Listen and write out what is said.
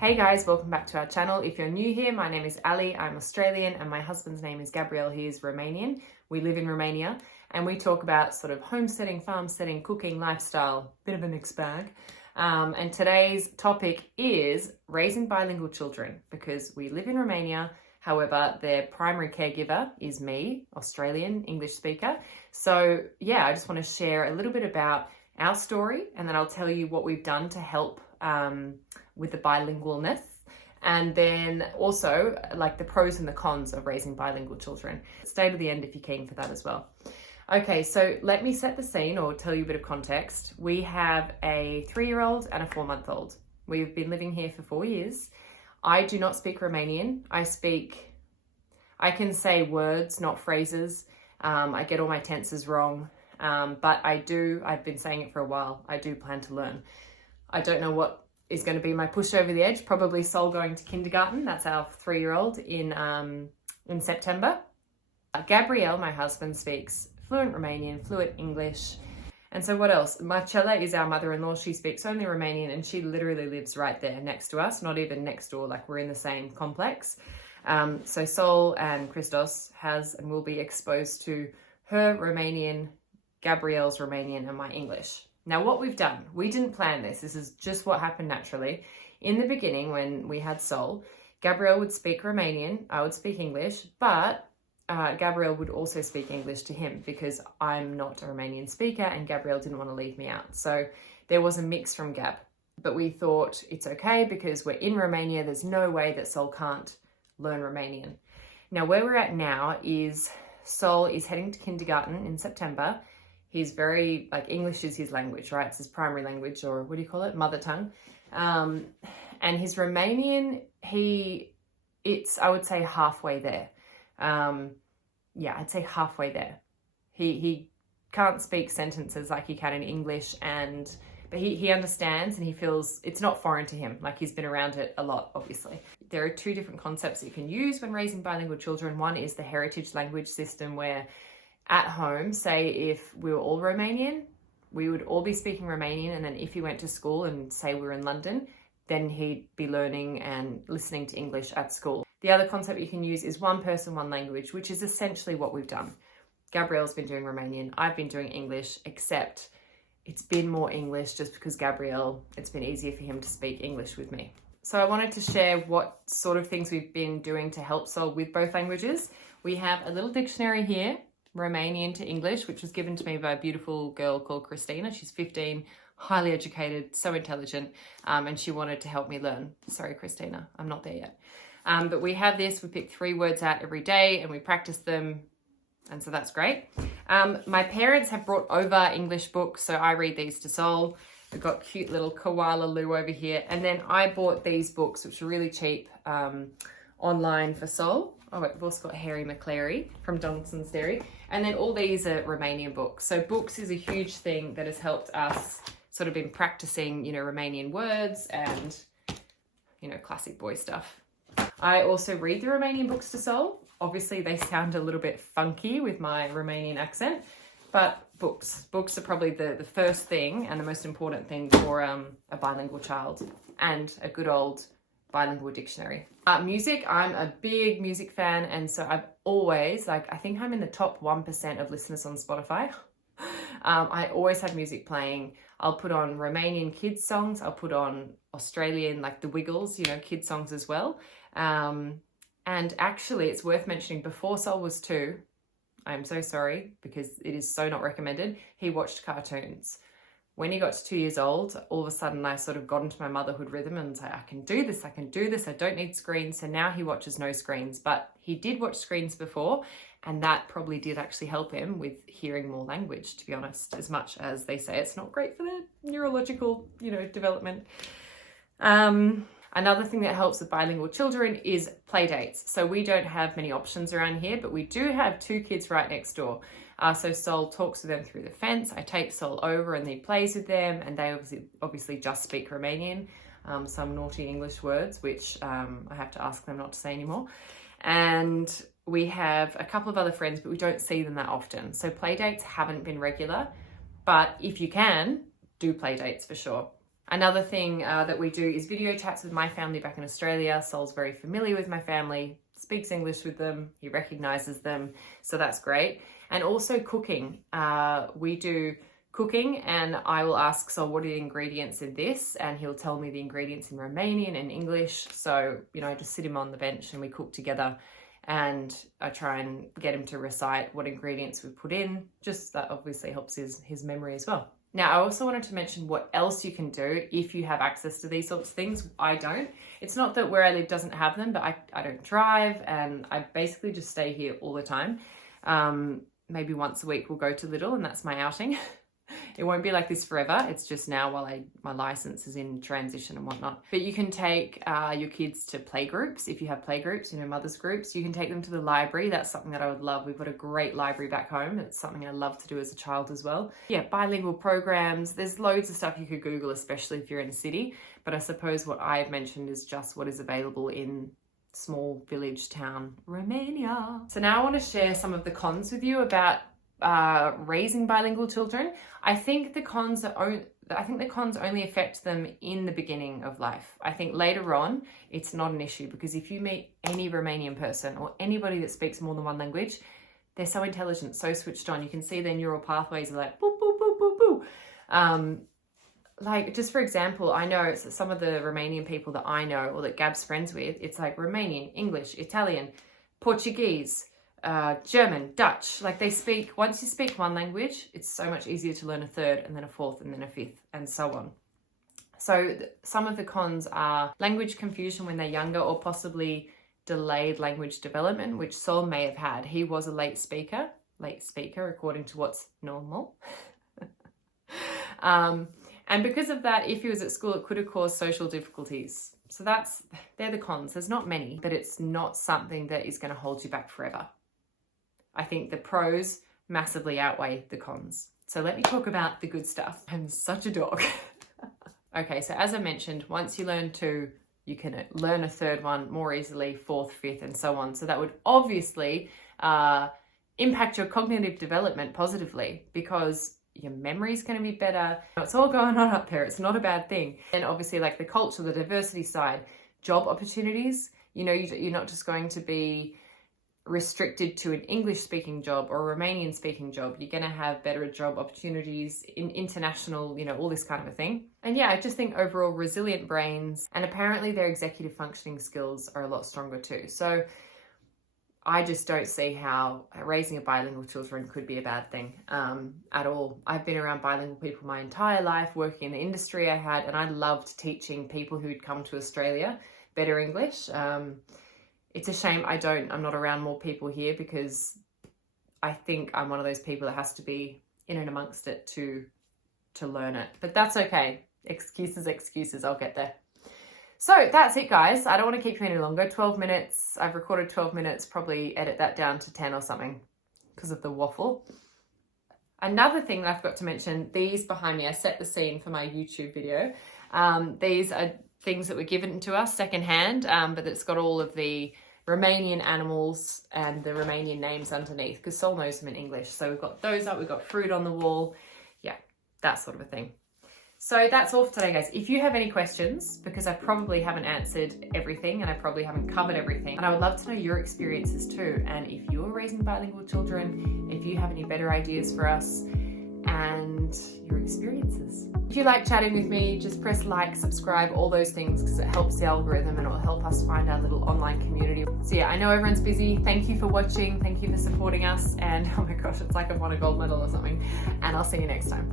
Hey guys, welcome back to our channel. If you're new here, my name is Ali, I'm Australian, and my husband's name is Gabriel. He is Romanian. We live in Romania and we talk about sort of homesteading, farmsteading, cooking, lifestyle, bit of a mixed bag. And today's topic is raising bilingual children because we live in Romania. However, their primary caregiver is me, Australian English speaker. So yeah, I just want to share a little bit about our story and then I'll tell you what we've done to help with the bilingualness, and then also like the pros and the cons of raising bilingual children. Stay to the end if you're keen for that as well. Okay, so let me set the scene or tell you a bit of context. We have a 3-year-old and a 4-month-old. We've been living here for 4 years. I do not speak Romanian. I can say words, not phrases. I get all my tenses wrong, but I've been saying it for a while. I do plan to learn. I don't know what is going to be my push over the edge. Probably Sol going to kindergarten. That's our 3-year-old in September. Gabriel, my husband, speaks fluent Romanian, fluent English. And so what else? Marcella is our mother-in-law. She speaks only Romanian and she literally lives right there next to us, not even next door, like we're in the same complex. So Sol and Christos has and will be exposed to her Romanian, Gabriel's Romanian, and my English. Now, what we've done, we didn't plan this. This is just what happened naturally. In the beginning, when we had Sol, Gabriel would speak Romanian, I would speak English, but Gabriel would also speak English to him because I'm not a Romanian speaker and Gabriel didn't want to leave me out. So there was a mix from Gab, but we thought it's okay because we're in Romania. There's no way that Sol can't learn Romanian. Now, where we're at now is Sol is heading to kindergarten in September. He's very, English is his language, right? It's his primary language, or what do you call it? Mother tongue. And his Romanian, I would say halfway there. I'd say halfway there. He can't speak sentences like he can in English, but he understands and he feels it's not foreign to him. Like he's been around it a lot, obviously. There are 2 different concepts that you can use when raising bilingual children. One is the heritage language system where at home, say if we were all Romanian, we would all be speaking Romanian, and then if he went to school and say we were in London, then he'd be learning and listening to English at school. The other concept you can use is one person, one language, which is essentially what we've done. Gabrielle's been doing Romanian, I've been doing English, except it's been more English just because Gabriel, it's been easier for him to speak English with me. So I wanted to share what sort of things we've been doing to help Sol with both languages. We have a little dictionary here, Romanian to English, which was given to me by a beautiful girl called Christina. She's 15, highly educated, so intelligent, and she wanted to help me learn. Sorry, Christina, I'm not there yet. But we have this, we pick 3 words out every day and we practice them. And so that's great. My parents have brought over English books, so I read these to Sol. We've got cute little koala Lou over here. And then I bought these books, which are really cheap, online for Sol. Oh, wait, we've also got Harry McClary from Johnson's Dairy. And then all these are Romanian books. So books is a huge thing that has helped us sort of in practicing, Romanian words and, classic boy stuff. I also read the Romanian books to Sol. Obviously, they sound a little bit funky with my Romanian accent, but books are probably the first thing and the most important thing for a bilingual child, and a good old bilingual dictionary. Music, I'm a big music fan, and so I've always, I think I'm in the top 1% of listeners on Spotify. I always have music playing. I'll put on Romanian kids songs. I'll put on Australian, like the Wiggles, kids songs as well. And actually, it's worth mentioning, before Sol was 2, I'm so sorry because it is so not recommended, he watched cartoons. When he got to 2 years old, all of a sudden I sort of got into my motherhood rhythm and was like, I can do this, I don't need screens. So now he watches no screens, but he did watch screens before, and that probably did actually help him with hearing more language, to be honest, as much as they say it's not great for their neurological, development. Another thing that helps with bilingual children is play dates. So we don't have many options around here, but we do have 2 kids right next door. So Sol talks to them through the fence. I take Sol over and he plays with them, and they obviously just speak Romanian, some naughty English words, which I have to ask them not to say anymore. And we have a couple of other friends, but we don't see them that often. So play dates haven't been regular, but if you can, do play dates for sure. Another thing that we do is video chats with my family back in Australia. Sol's very familiar with my family, speaks English with them, he recognizes them, so that's great. And also cooking. We do cooking, and I will ask Sol, what are the ingredients in this? And he'll tell me the ingredients in Romanian and English. So, you know, I just sit him on the bench and we cook together, and I try and get him to recite what ingredients we put in. Just that obviously helps his memory as well. Now, I also wanted to mention what else you can do if you have access to these sorts of things. I don't. It's not that where I live doesn't have them, but I don't drive, and I basically just stay here all the time. Maybe once a week we'll go to Lidl, and that's my outing. It won't be like this forever. It's just now while my license is in transition and whatnot. But you can take your kids to play groups. If you have play groups, you know, mothers groups, you can take them to the library. That's something that I would love. We've got a great library back home. It's something I love to do as a child as well. Yeah, bilingual programs. There's loads of stuff you could Google, especially if you're in a city. But I suppose what I've mentioned is just what is available in small village town Romania. So now I want to share some of the cons with you about raising bilingual children. I think the cons only affect them in the beginning of life. I think later on it's not an issue, because if you meet any Romanian person or anybody that speaks more than one language, they're so intelligent, so switched on. You can see their neural pathways are like boop boop boop boop boop. Like, just for example, I know some of the Romanian people that I know or that Gab's friends with, it's like Romanian, English, Italian, Portuguese, German, Dutch. Like, they speak, once you speak one language, it's so much easier to learn a third and then a fourth and then a fifth and so on. So some of the cons are language confusion when they're younger, or possibly delayed language development, which Sol may have had. He was a late speaker according to what's normal. And because of that, if he was at school, it could have caused social difficulties. So they're the cons. There's not many, but it's not something that is going to hold you back forever. I think the pros massively outweigh the cons. So let me talk about the good stuff. I'm such a dog. Okay, so as I mentioned, once you learn two, you can learn a third one more easily, fourth, fifth, and so on. So that would obviously impact your cognitive development positively, because your memory is going to be better. It's all going on up there. It's not a bad thing. And obviously, like the culture, the diversity side, job opportunities, you know, you're not just going to be restricted to an English speaking job or a Romanian speaking job. You're going to have better job opportunities in international, you know, all this kind of a thing. And yeah, I just think overall resilient brains, and apparently their executive functioning skills are a lot stronger too. So I just don't see how raising a bilingual children could be a bad thing at all. I've been around bilingual people my entire life, working in the industry I had, and I loved teaching people who'd come to Australia better English. It's a shame I'm not around more people here, because I think I'm one of those people that has to be in and amongst it to learn it. But that's okay. Excuses, I'll get there. So that's it, guys. I don't want to keep you any longer. 12 minutes. I've recorded 12 minutes, probably edit that down to 10 or something because of the waffle. Another thing that I forgot to mention, these behind me, I set the scene for my YouTube video. These are things that were given to us secondhand, but it's got all of the Romanian animals and the Romanian names underneath, because Sol knows them in English. So we've got those up, we've got fruit on the wall. Yeah, that sort of a thing. So that's all for today, guys. If you have any questions, because I probably haven't answered everything and I probably haven't covered everything, and I would love to know your experiences too. And if you're raising bilingual children, if you have any better ideas for us and your experiences. If you like chatting with me, just press like, subscribe, all those things, because it helps the algorithm and it will help us find our little online community. So yeah, I know everyone's busy. Thank you for watching. Thank you for supporting us. And oh my gosh, it's like I've won a gold medal or something. And I'll see you next time.